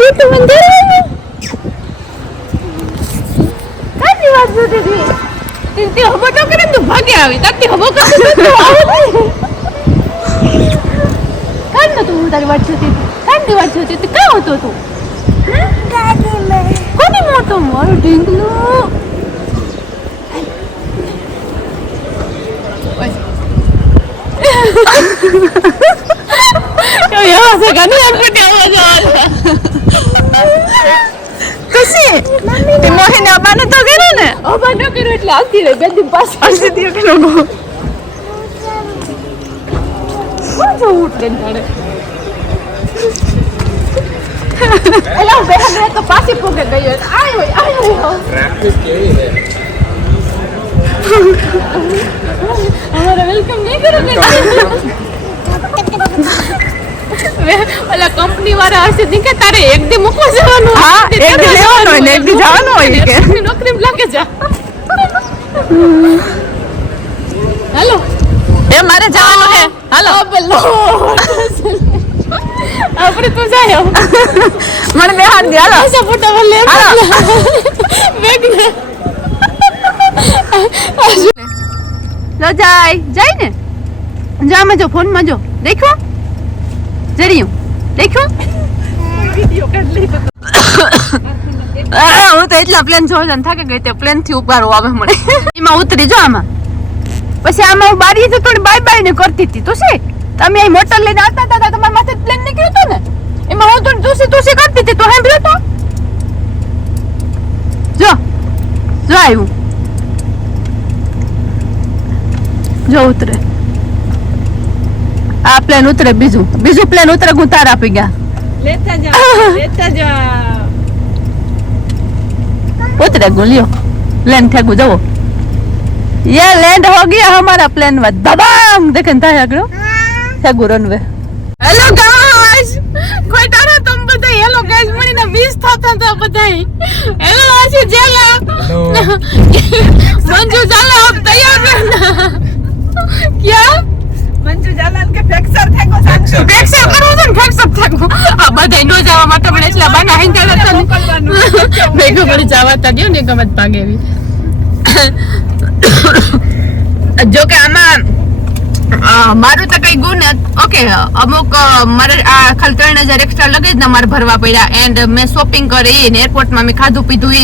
दी तो मंदिर काची बात होती थी ती हबो तो करे तू भागे आवी ताती हबो का तू आवे कान ना तू तारी वाट होती कान दी वाट होती तू का होतो तू गाडी में कोणी मोठो मारो ढिंगलो यहाँ से गाने अटपटे आवाज आ कशी ते मोहिनी अबाने तो करो ने अबाने करो એટલે આવતી રહે બેદી પાસે આવતી તી કે લોકો કોણ જો ઉઠે તારે એલા બેહા તો પાસે પોકે ગયો આયો ટ્રાફિક કેવી છે हमारा वेलकम नहीं करोगे ઓલા કંપની વાળા હશે દીકે તારે એક દી મૂકવા જવાનું હા એક દી લેવાનો ને એક દી જવાનું હોય કે નોકરી લાગે જા હાલો એ મારે જવાનું છે હાલો બોલો આપણે તો જાયો મને બેહાર દે હાલો એસા ફોટો લે બેગ ને लो जाए ने जा में जो फोन में जो देखो जरियो देखो वीडियो कर ले હું તો એટલા પ્લેન જોઈને થાકી ગઈ તે પ્લેન થી ઉભારો આવે મને એમાં ઉતરી જો આમાં પછી આમાં હું બારી થી થોડી બાય બાય ને કરતી હતી તો છે તમે અહીં મોટર લઈને આવતા હતા તમારા માથે પ્લેન નીકળ્યો હતો ને એમાં હું તો તુસી કરતી હતી તો સાંભળ્યો તો જો જો આવ્યું जो उतरे आ प्लेन उतरे बीजू प्लेन उतरे गुतार आपी गया लेता जा उतरे गुलियो प्लेन थे गुजो ये लैंड हो गया हमारा प्लेन में दबांग देखन था अगलो थे गुरनवे हेलो गाइस कोई डरा तुम बताइए हेलो गाइस मनी ना 20 था बताइए हेलो आशी जेला मंजू जाला अब तैयार रहना क्या મંજુ જાલાન કે ફ્રેક્ચર થેકો ફ્રેક્ચર કરો છે ફ્રેક્ચર થેકો આ બધાય નો જવા માટે પણ એટલા બાના હાઈ જતા તો ભેગો પડી જવા તા ગયો ને ગમત ભાગેવી જો કે આમાં મારું તો કઈ ગુણ ઓકે અમુક મારે આ ખાલી 3000 એક્સ્ટ્રા લગે જ ને મારે ભરવા પડ્યા એન્ડ મેં શોપિંગ કરી ને એરપોર્ટમાં મેં ખાધું પીધું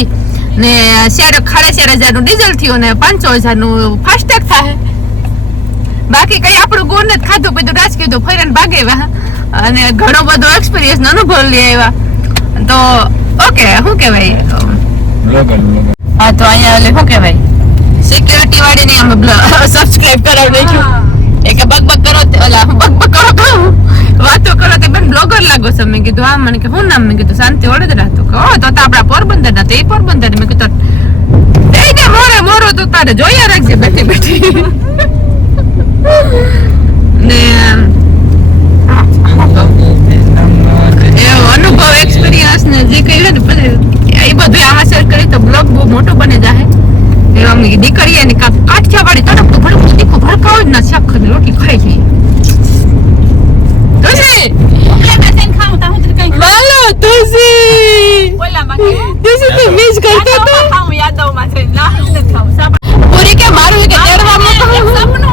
ને 4,500 નું ડીઝલ થયું ને 5,000 નું ફાસ્ટેગ થાય બાકી કઈ આપણું ગુણ જ ખાધું પીધું રાજ કીધું ફરીને ભાગેવા અને ઘણો બધો એક્સપિરિયન્સ અનુભવ લઈ આવ્યા તો ઓકે શું કહેવાય હા તો અહીંયા એટલે શું કહેવાય સિક્યુરિટી વાળીને અમે સબસ્ક્રાઇબ કરાવી નાખ્યું એ કે બકબક કરો ઓલા બકબક કરો વાતો કરો તે બેન બ્લોગર લાગો છો મેં કીધું હા મને કે શું નામ મેં કીધું શાંતિ વડોદરા તો તો આપણા પોરબંદર ના તો એ પોરબંદર મેં કીધું મોરે તો તારે જોયા રાખજે બેઠી બેઠી ને અનુભવ એક્સપિરિયન્સ ને જે કઈ ને પછી એ બધું આમાં શેર કરી તો બ્લોગ બહુ મોટો બને જાય દીકરી ને કાઠિયાવાડી તડક તો ભડકું તીખું ભડકાવ જ ના શાક ખાધી રોટલી ખાઈ જઈએ તુસી માલો તુસી તું મિસ કરતો તો ખાઉં યાદવમાં છે ના નથી ખાઉં પૂરી કે મારું કે તેરવામાં ખાઉં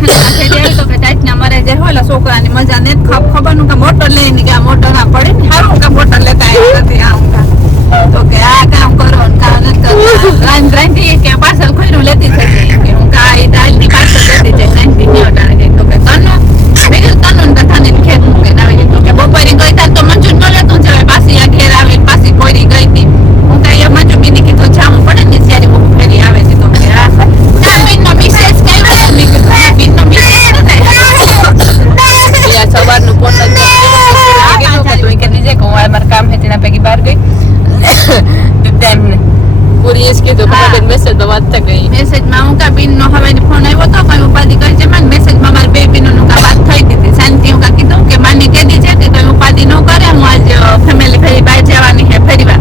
તો કે ટાઈટના મરે જે હોય છોકરાની મજા ને ખબર નું કે મોટર લઈને કે આ મોટર ના પડે ને સારું કે મોટર લેતા આવ્યા નથી આમ તો કે આ કામ કરો ને કામ નથી કરતા ગ્રાન્ડી કે પાર્સલ ખોઈનું લેતી થઈ કે હું કા એ દાલ ની પાર્સલ લેતી જાય ગ્રાન્ડી ની અટાણે તો કે તનો મેં તનો ને કથાને ખેત મૂકે આવી તો કે બપોરે ગઈ તા તો મંજૂર ન લેતું જવાય પાછી આ ઘેર આવે પાછી કોઈરી ગઈ હતી હું તો એ મંજૂર બીની કીધું જામું પડે ને ત્યારે બહુ ફેરી આવે છે તો કે આ બેનનો મિસેસ કઈ વાત મેં કીધું બેનનો મિસેસ યા સવારનું પોટ કે નીચે કહું મારા કામ હે તેના પૈકી બહાર ગઈ ટાઈમ ને પૂરી એ જ કીધું કે મેસેજ તો વાંચતા ગઈ મેસેજમાં હું કા બેનનો હવાઈનો ફોન આવ્યો તો કઈ ઉપાધિ કરી છે મને મેસેજમાં મારા બે બેનોનું કા વાત થઈ હતી શાંતિ હું કા કીધું કે માને કીધી છે કે કોઈ ઉપાધિ ન કરે હું આજ ફેમિલી ફેરી બહાર જવાની છે ફેરી વાર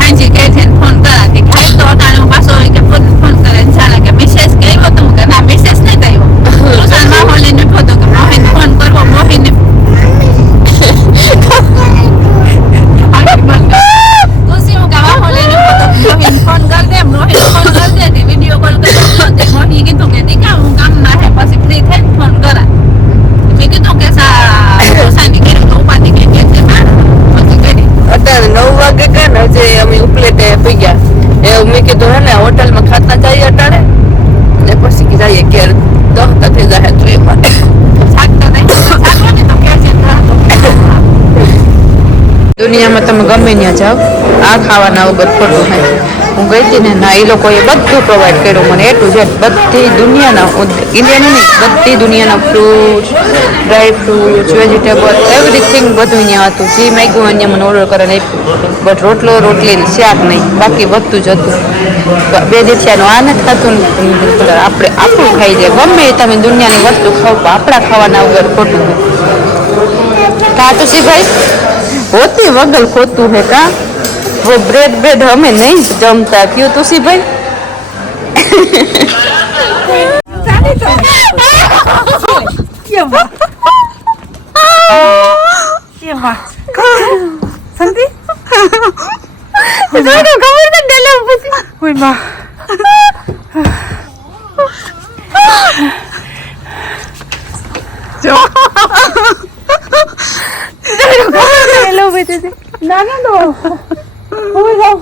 હાજી કહે છે ફોન કરાતી કે તો અટાણે હું પાછો કે ફોન કરે ચાલે કે મેસેજ કે આવ્યો તો હું કે ના મેસેજ નહીં થયો તુષાર માહોલ એને ફોટો કે મોહિન ફોન કરવો મોહિન ફોન કર દે મોહિન ફોન કર દે વિડિયો કોલ કરી મોહિન કીધું કે દીકા હું કામમાં હે પછી ફ્રી થઈને ફોન કરા મેં કીધું કે સાની કે તો ઉપાધિ કે પછી કરી અત્યારે 9 વાગે કે ને જે અમે ઉપલેટે પી ગયા એ મેં કીધું હે ને હોટલમાં ખાતા જઈએ અટાણે ને પછી કે જઈએ કે 10 તક જાય તો એમાં સાકતા નહીં તો કે છે દુનિયામાં તમે ગમે ત્યાં જાઓ આ ખાવાના વગર ખોટું હે હું ગઈ હતી ને ના એ લોકોએ બધું પ્રોવાઈડ કર્યું મને એટલું છે બધી દુનિયાના ઇન્ડિયાનું નહીં બધી દુનિયાના fruits dry fruits vegetable everything બધું અહીંયા હતું જે માગ્યું અહીંયા મને ઓર્ડર કરીને આપ્યું બટ રોટલો રોટલી શાક નહીં બાકી બધું જ હતું 2 દિવસનું આ નથી ખાતું આપણે આપણું ખાઈ જાય ગમે તમે દુનિયાની વસ્તુ ખાવ આપણા ખાવાના વગર ખોટું હોય કા તો સી ભાઈ होती वगल खोतू है का वो ब्रेड हमें नहीं जमता क्यों तुसी भाई संती खबर न डेला कोई मां जो हेलो बेटे ना ना नो हो जाओ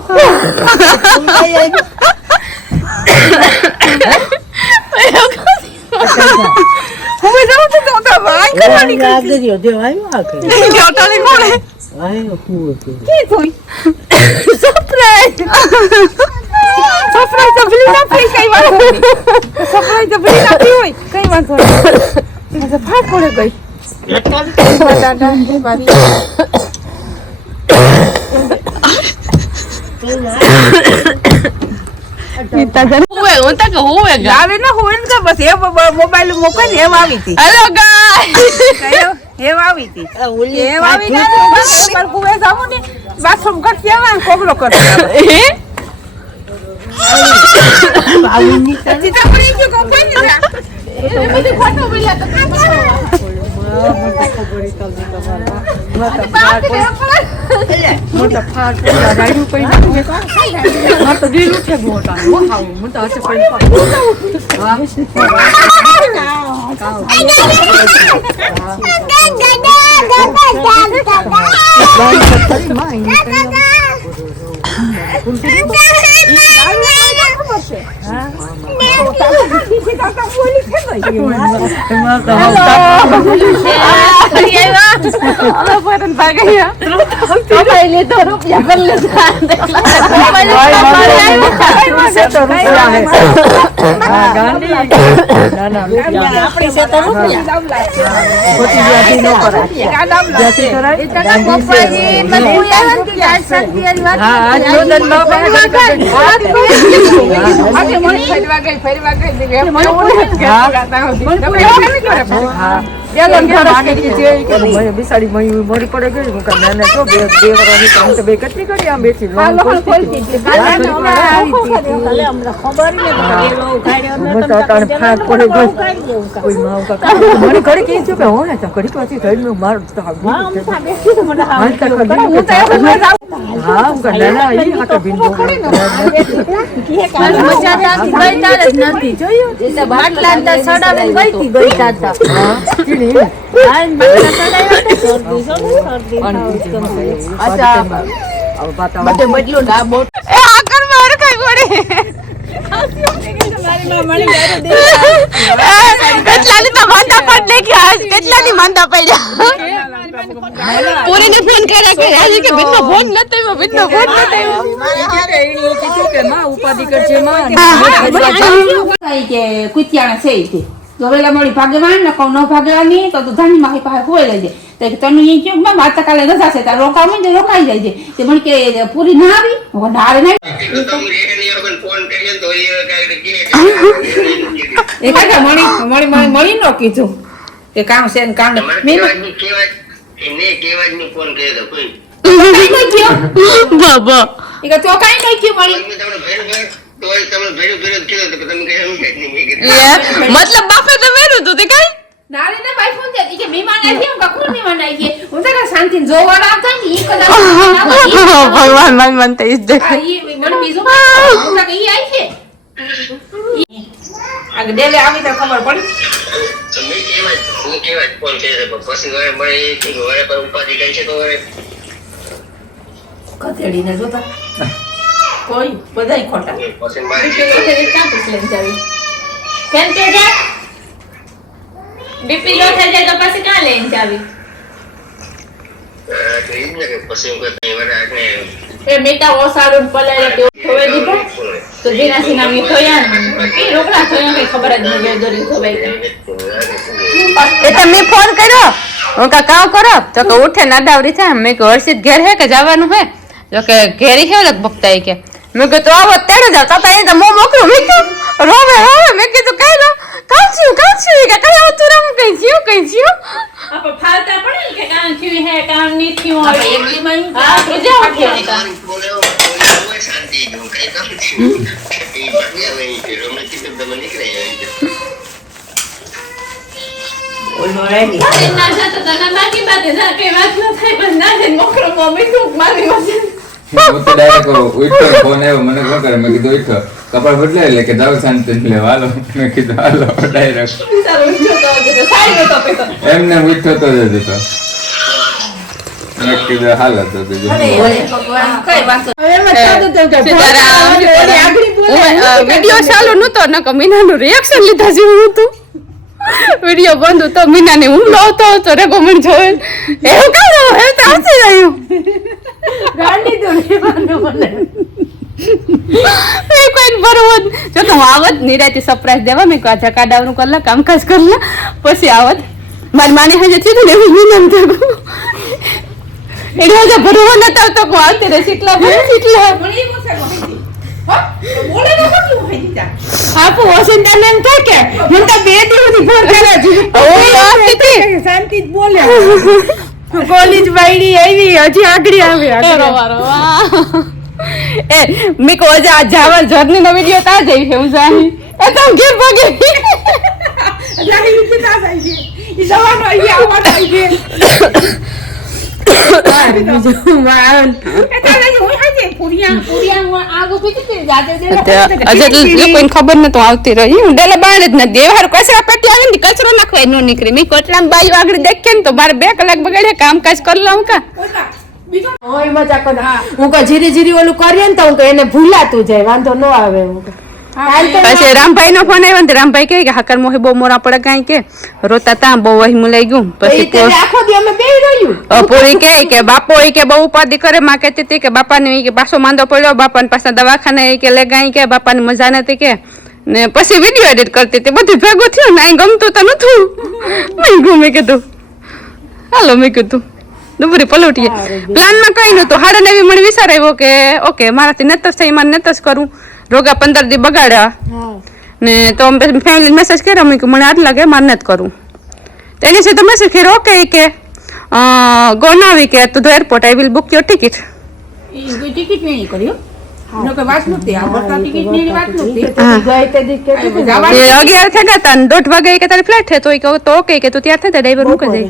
હું જાઉં છું તો ભાઈ કરવાની આ કર્યો દેવાયો આ કર્યો જોટાલી કોણે આયો કુઓ કે થોઈ સરપ્રાઈઝ તો ભલી ના પઈ કઈ વાત સરપ્રાઈઝ તો ભલી ના પઈ હોય કઈ વાત હોય મજા ફાટ પડે ગઈ મોબાઈલ મોકલ એમ આવી હતી હેલો ગાય એમ આવી હતી એમ આવી ને કુવે જાવું ને બાથરૂમ કરતી આવા કોકલો કરતી આવી ની સીતા પડી ગયો કોણ ને એ બધી ફોટો બોલ્યા તો કામ કરે મોટા ફાટ રાડ્યું પડી માર તો દિલ ઉઠે મોટા ઓ હાવ મોટા હશે પડી બિસાડી મરી પડે ગઈ બે કેટલી કરી આમ બેઠી મને ઘડી કહી છું કે હો ને ઘડી પછી થઈ મારું હા ગડા ના ઈ હાકે ભીંડો મજા તાથી ગઈ તાર જ નથી જોયું માટલા ને સડાવીને ગઈ તાતા હા માટલા સડાવ્યા અચ્છા બધે બદલું ના બોટ એ આકર માર ખાઈ પડે કેટલાની તો માંદા પડ દેખ્યા કેટલાની માંદા પડ્યા પૂરીને ફોન કર્યા કે આજે કે બિન્નો ફોન નતો આવ્યો બિન્નો ફોન નતો આવ્યો કીધું કે માં ઉપાધિ કરજે માં કે કુતિયાણા છે ઈ તો વેલા મળી ભાગવાન ન કહું ન ભાગવાની તો તું ધણી માં પાસે હોય લેજે તો તને ઈ કે માં વાત કાલે રજા છે તાર રોકાવું ને રોકાઈ જાય છે તે મને કે પૂરી ના આવી હું નારે નહીં એ કાકા મળી નો કીધું કે કામ છે ને કામ બાબા એ કે તો કાઈ નહીં કે મળી મતલબ બાપે તો મેરું તું તે કઈ નારે ને ભાઈ ફોન દેતી કે મહેમાન આવી હું કકુર મહેમાન આવી હું તો શાંતિ જોવાના આવતા ને ઈ કદાચ ભગવાન મન મન તે જ આ ઈ મને બીજું હું તો ઈ આવી છે આ ડેલે આવી તો ખબર પડી કથેડી ને જોતા કોઈ બધાય ખોટા કેમ કે બીપી લો થઈ જાય તો પછી ક્યાં લઈને જાવી એ મીઠા ઓસાડું પલાળે તે ખોવે દીધો તો જીના સીના મી ખોયા કે રોકડા ખોયા કે ખબર જ ન દોરી ખોવાઈ એ તમે ફોન કર્યો હું કા કાવ કરો તો કે ઉઠે નાડાવરી છે મેં કે હર્ષિત ઘેર હે કે જવાનું હે તો કે ઘેરી હે લગ બકતા કે મેં કે તો આવો તેડે જાવ તો એ તો મો મોકરું મેં કે રોવે મેં કીધું કઈ નો કામ છું કે કઈ આવતું રહું કઈ થયું આપ ફાલતા પડે કે કામ થયું હે કામ ની થયું હવે એકલી માં હા તો જાવ કે ના જાતો તો ના બાકી બાતે જા કે વાત ન થાય પણ ના જઈને મોકરો મમ્મી તો મારી મશે હું તો ડાયરેક્ટ ઉઠો ફોન આવ્યો મને ખબર કરે મેં કીધું ઉઠો કપડા બદલાય એટલે કે જાવ શાંતિ લેવા હાલો મેં કીધું હાલો ડાયરેક્ટ એમને ઉઠો તો જ હતો મેં કીધું હાલ હતો તો વિડિયો ચાલુ નતો ન કે મીનાનું રિએક્શન લીધા જેવું હતું વિડિયો બંધ હતો મીનાને હુમલો હતો રેગોમણ જોવે એવું કામ હે તો આવતી રહ્યું ગાંડી દોડી વાનું મને એ કોઈ બરોબર જો તો હું આવત નિરાતે સરપ્રાઈઝ દેવા મેં કા ચકાડાવનું કરલા કામકાજ કરલા પછી આવત મારી માની હજે થયું ને એવું મીનાને થયું એટલે હજે બરોબર નતા તો કો આવતી રહે કેટલા મને કેટલા મને ઈ મોસા કહી હો બોલે ન કેટલું હોય દીતા આપો વસંતા ને એમ થાય કે મને તો બે દિવસની ફોન કરે છે શાંતિ જ બોલે કોલેજ વાઈડી આવી હજી આગળ આવે એ મીકો આજે આ જાવર જર્ની નો વિડિયો તા જઈ છે હું જાની એ તો ઘેર ભાગે જાની નીચે તા જાય છે ઈ જવાનો અહીંયા આવવાનો છે ખબર નતો આવતી રહી હું ડેલે બાર જ નથી દેવાર કચરા પેટી આવી ને કચરો નાખવા નો નીકળી મેં કોટલામ બાઈ આગળ દેખે ને તો મારે 2 કલાક બગાડે કામકાજ કરી લઉં કા ઓય મજા કર હું કો જીરી જીરી ઓલું કરીએ ને તો હું એને ભૂલાતું જાય વાંધો ન આવે હું પછી રામભાઈ નો ફોન આવ્યો ને રામભાઈ કહે કે હાકર મોહે બહુ મોરા પડે કાઈ કે રોતા તા બહુ વહી મુલાઈ ગયું પછી આખો દી અમે બે રહ્યું પૂરી કે બાપો કે બહુ ઉપાધિ કરે માં કહેતી હતી કે બાપાને કે પાછો માંદો પડ્યો બાપાને પાછા દવાખાને કે લે ગાઈ કે બાપાને મજા નથી કે ને પછી વિડિયો એડિટ કરતી હતી બધું ભેગું થયું ને ગમતું તો નતું મેં ઘૂમે કીધું હાલો મેં કીધું દુબરી પલોટીએ પ્લાનમાં કઈ નતું 9:30 મને વિચાર આવ્યો કે ઓકે મારાથી નતસ થઈ મારે નતસ કરું રોગા 15 દી બગાડ્યા ને તો ફેમિલી મેસેજ કર્યો મેં કે મને આટ લાગે મારે નથી કરું તેની સાથે મેસેજ કર્યો ઓકે કે ગોનાવી કે તો airport I will book your ticket ઈ કોઈ ટિકિટ નહીં કર્યો નો કે વાત નહોતી આ બરકા ટિકિટ ની વાત નહોતી ગઈ તે દી કે એ 11 થઈ ગયા તા 1:30 વાગે કે તારી ફ્લાઇટ છે તો ઓકે કે તું ત્યાર થઈ ડ્રાઈવર મૂકી દે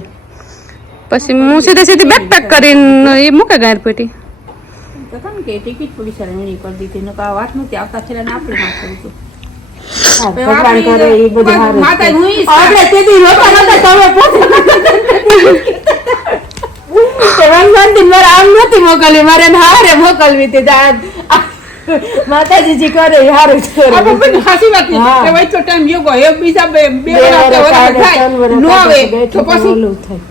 પછી હું સીધે સીધી બેક પેક કરીને એ મૂકે ગયા એરપોર્ટ તો તમે કે ટિકિટ પૈસા રેડી કરી દીધી ને આ વાત નથી આવતા છેલ્લા ને આપણે ના કરું છું ભગવાન કરે એ બધું સારું માતા છે. હું ઈ આપણે તેથી રોતા નતા તમે પોતે તે ભગવાનથી મારે આમ નથી મોકલવી, મારે એને હારે મોકલવી હતી. માતાજી કરે એ હારું જ કરે. આપણે પણ હાસી વાત છે હા. કે ભાઈ તો ટાઈમ યોગો એ બીજા બે બે વર્ષ વર્ષ કાઢે, થાય ત્રણ વર્ષ નો આવે કાઢે તો પછી ઓલું થાય.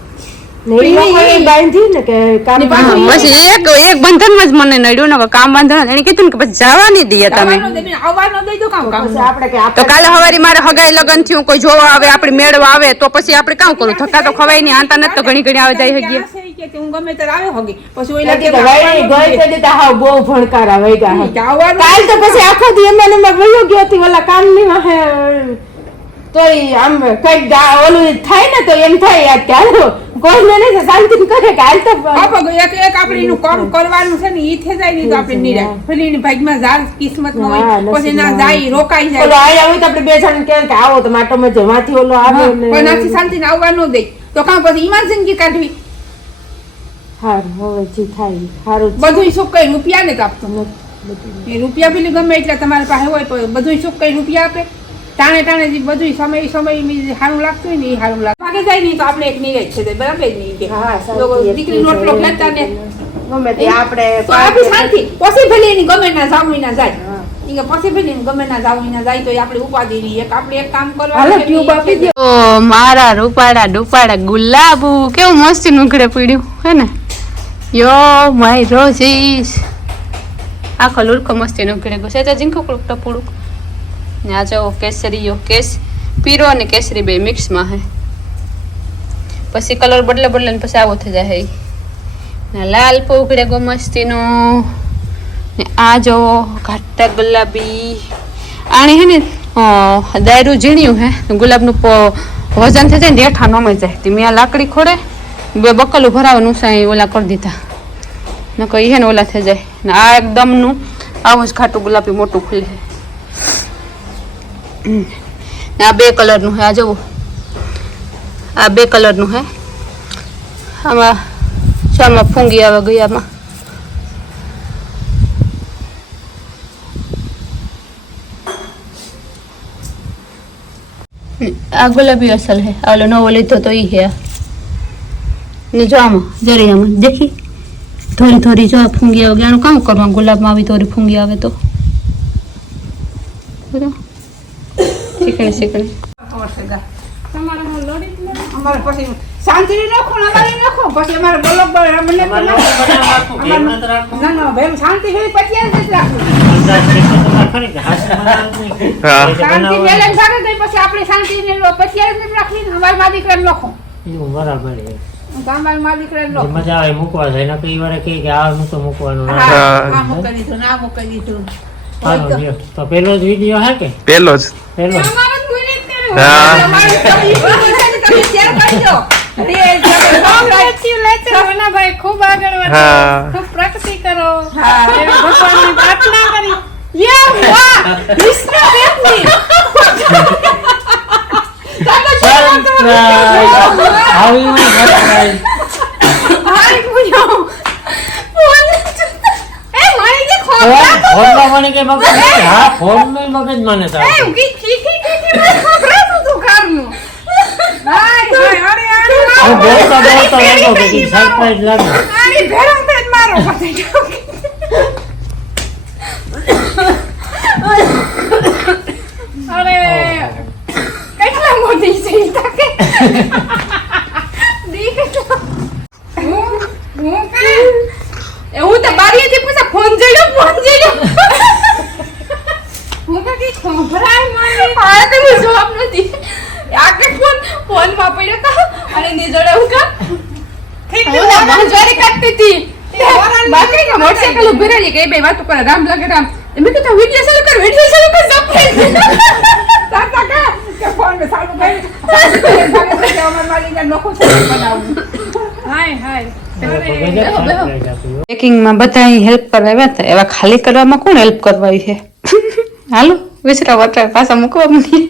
ને એ લોકોએ બાંધી ને કે કામ ને પાછું કરવાનું. પછી એક બંધનમાં જ મને નડ્યું ને કે કામ બાંધવાનું. એને કીધું ને કે પછી જવા નહીં દઈએ તમે. આવવાનો દઈ દો કામ કામ પછી આપણે કે તો આપણે કાલે સવારે મારે હગાઈ લગન થયું, કોઈ જોવા આવે, આપણી મેળવા આવે તો પછી આપણે કામ કરું? ધક્કા તો ખવાય નહીં, આંતા નથી તો ઘણી ઘણી આવે જાય હગી. કે હું ગમે ત્યારે આવ્યો હોગી પછી ઓલા કે ભાઈ ગઈ તે દીધા હાવ બહુ ભણકારા વૈગા હા. આવવાનું કાલ તો પછી આખો દી એમાં ને એમાં વયો ગયો હતી ઓલા કામની વાહે. તોય આમ કઈક ઓલું થાય ને તો એમ થાય યાર કે હાલો કોઈને નહીં શાંતિ કરે કે હાલ તો એક આપણે એનું કામ કરવાનું છે ને ઈ થઈ જાય નહીં તો આપણે નિરાશ પેલી એની ભાગમાં જાર કિસ્મતમાં હોય હા, પછી ના નસીબમાં. જાય રોકાઈ ઓલો જાય આયા હોય તો આપણે બે જણ કહે કે આવો તો માટો મજો માંથી ઓલો આવે ને પણ આથી શાંતિને આવવા ન દે તો કામ પછી ઈમાં જિંદગી કાઢવી હારું હવે જે થાય હારું જ. બધું સુખ કઈ રૂપિયા ને કાપતો એ રૂપિયા પેલી ગમે એટલે તમારી પાસે હોય પણ બધું સુખ કઈ રૂપિયા આપે ટાણે ટાણે જે બધું સમય સારું લાગતું હોય ને એ સારું લાગે ભાગે જાય નહીં તો આપણે એક નિરાશ છે તે બરાબર જ નહીં કે હા, શાંતિ લોકો હતી. દીકરી રોટલો ખાતા ને ગમે તે આપણે તો આપણી શાંતિ પછી ભલે એની ગમે ના જાવું ના જાય ઈ કે પછી ભલે એની ગમે ના જાવું ના જાય તો એ આપણે ઉપાધિ નહીં એક આપણે એક કામ હાલો કરવાનું ટ્યુબ આપી દો. ઓ મારા રૂપાડા ડુપાડા ગુલાબુ કેવું મસ્તી નુકડે પડ્યું હે ને. યો માય રોઝીસ આખો લુડકો મસ્તી નુકડે ગયો છે જીંકો ટપુડું ને આ જો કેસરીયો પીરો અને કેસરી બે મિક્સમાં હે. પછી કલર બદલે ને પછી આવો થઈ જાય ને લાલ પોકડે ગો મસ્તીનો ને આ જો ઘાટા ગુલાબી આણી હે ને દાયરું ઝીણ્યું હે ગુલાબનું વજન થઈ જાય ને રેઠા ન મળી જાય મેં આ લાકડી ખોડે બે બકલું ભરાવાનું છે ઓલા કરી દીધા ન કહી હે ને ઓલા થઈ જાય ને આ એકદમનું આવું જ ઘાટું ગુલાબી મોટું ખુલે ને આ બે કલરનું હે. આ જુઓ આ બે કલરનું હે. આમાં શામાં ફૂંગી આવે ગયામાં આ ગુલાબી અસલ હે. આ ઓલો નવો લીધો તો ઈ હે ને જો આમાં જરી આમાં દેખી થોડી થોડી જો ફૂંગી આવે આનું કામ કરવાનું ગુલાબમાં આવી થોડી ફૂંગી આવે તો બરાબર શીખણે અમારે પછી શાંતિ રાખો ને અમારે રાખો પછી અમારે બોલો ના ના બેન શાંતિ છે પછી જ રાખવું શાંતિ બેલેન્સ આવે તો પછી આપણે શાંતિ ને પછી જ રાખવી અમારે માં દીકરા લખો બરાબર અમારે માં દીકરા લખો મજા આવે મૂકવા જાય ને કઈ વાર કે આ નતો મૂકવાનું હા મૂકી દીધું ના મૂકી દીધું તો પેલો જ વિડિયો હે કે પેલો જ પેલો અમારે કોઈ નથી કર્યું હા. અમારે તમે શેર કરી દો ભાઈ ખૂબ આગળ વધો, હા. ખૂબ પ્રગતિ કરો, હા. એવી ભગવાનની પ્રાર્થના કરી. આવી સરપ્રાઈઝ ફોન મને કે મગજ હા ફોન મે મગજ મને તો હું બોલતો લાગો કે સરપ્રાઈઝ લાગે અરે કેટલા મોટી છે ઈ તાકે. હું તો બારીએથી પૂછા ફોન જડ્યો હું તો કઈ ખભરાય મને. આ તો હું જવાબ નથી આ કે ફોન માં પડ્યો તો અને ની જોડે હું કા હું તો મંજવારી કાઢતી હતી બાકી કે મોટરસાઇકલ ઉભી રહી કે બે વાતો કરે રામ લાગે રામ મેં કીધું વિડિયો ચાલુ કર સરપ્રાઈઝ તાતા કે ફોન મે ચાલુ કરી અમાર માલિકા નોખો છે બનાવું હાય હાય. પેકિંગમાં બધા હેલ્પ કરવા આવ્યા હતા એવા ખાલી કરવામાં કોણ હેલ્પ કરવા આવી છે હાલો વિસરા વટા પાછા મૂકવા મને